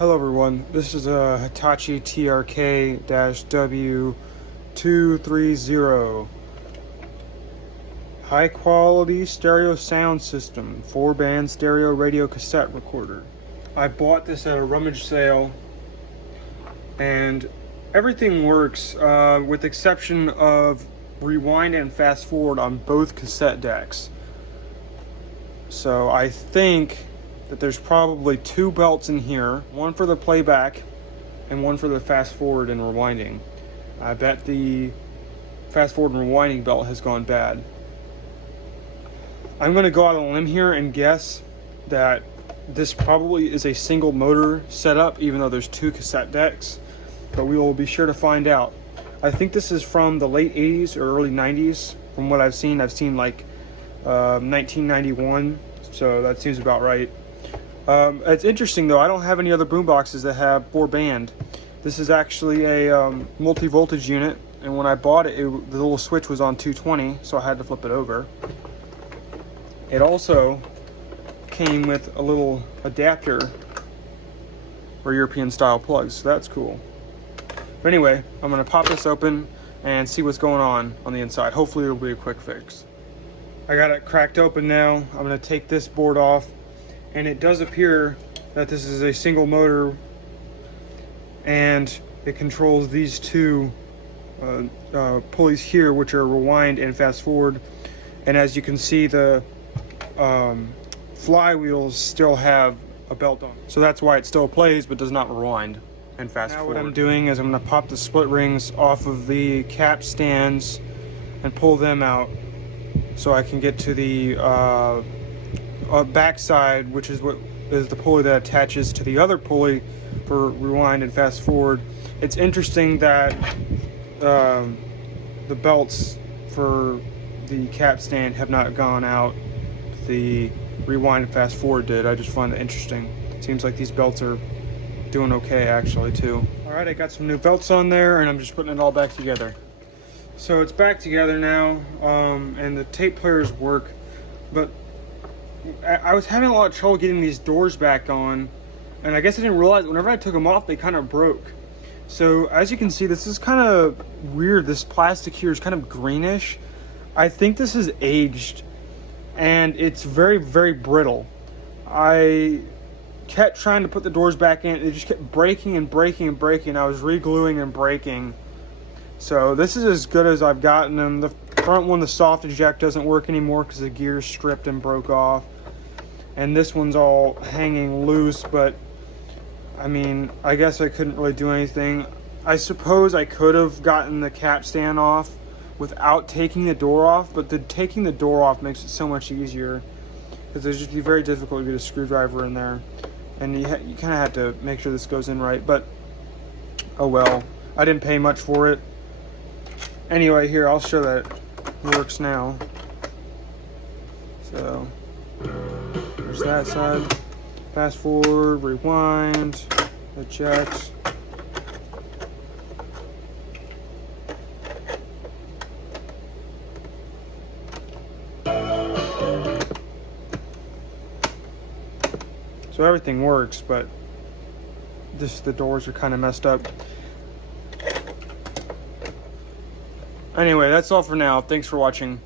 Hello everyone, this is a Hitachi TRK-W230 high quality stereo sound system, 4-band stereo radio cassette recorder. I bought this at a rummage sale and everything works with the exception of rewind and fast forward on both cassette decks. So I think that there's probably two belts in here, one for the playback and one for the fast forward and rewinding. I bet the fast forward and rewinding belt has gone bad. I'm going to go out on a limb here and guess that this probably is a single motor setup, even though there's two cassette decks, but we will be sure to find out. I think this is from the late 80s or early 90s. From what I've seen like 1991, so that seems about right. It's interesting though, I don't have any other boomboxes that have 4-band. This is actually a multi-voltage unit, and when I bought it, the little switch was on 220, so I had to flip it over. It also came with a little adapter for European style plugs, so that's cool. But anyway, I'm going to pop this open and see what's going on the inside. Hopefully it'll be a quick fix. I got it cracked open now. I'm going to take this board off. And it does appear that this is a single motor, and it controls these two pulleys here, which are rewind and fast forward. And as you can see, the flywheels still have a belt on, so that's why it still plays but does not rewind and fast forward. Now what I'm doing is I'm going to pop the split rings off of the cap stands and pull them out so I can get to the backside, which is what is the pulley that attaches to the other pulley for rewind and fast forward. It's interesting that the belts for the cap stand have not gone out. The rewind and fast forward did. I just find it interesting. It seems like these belts are doing okay actually too. Alright, I got some new belts on there and I'm just putting it all back together. So it's back together now, and the tape players work, but I was having a lot of trouble getting these doors back on, and I guess I didn't realize whenever I took them off they kind of broke. So as you can see, this is kind of weird. This plastic here is kind of greenish. I think this is aged and it's very, very brittle. I kept trying to put the doors back in, it just kept breaking and breaking and breaking. I was re-gluing and breaking. So this is as good as I've gotten them. The front one, the soft eject, doesn't work anymore because the gear's stripped and broke off. And this one's all hanging loose, but I mean, I guess I couldn't really do anything. I suppose I could have gotten the cap stand off without taking the door off, but taking the door off makes it so much easier because it'd just be very difficult to get a screwdriver in there. And you kind of have to make sure this goes in right, but oh well. I didn't pay much for it. Anyway, here, I'll show that it works now. So, there's that side. Fast forward, rewind, eject. So everything works, but the doors are kind of messed up. Anyway, that's all for now. Thanks for watching.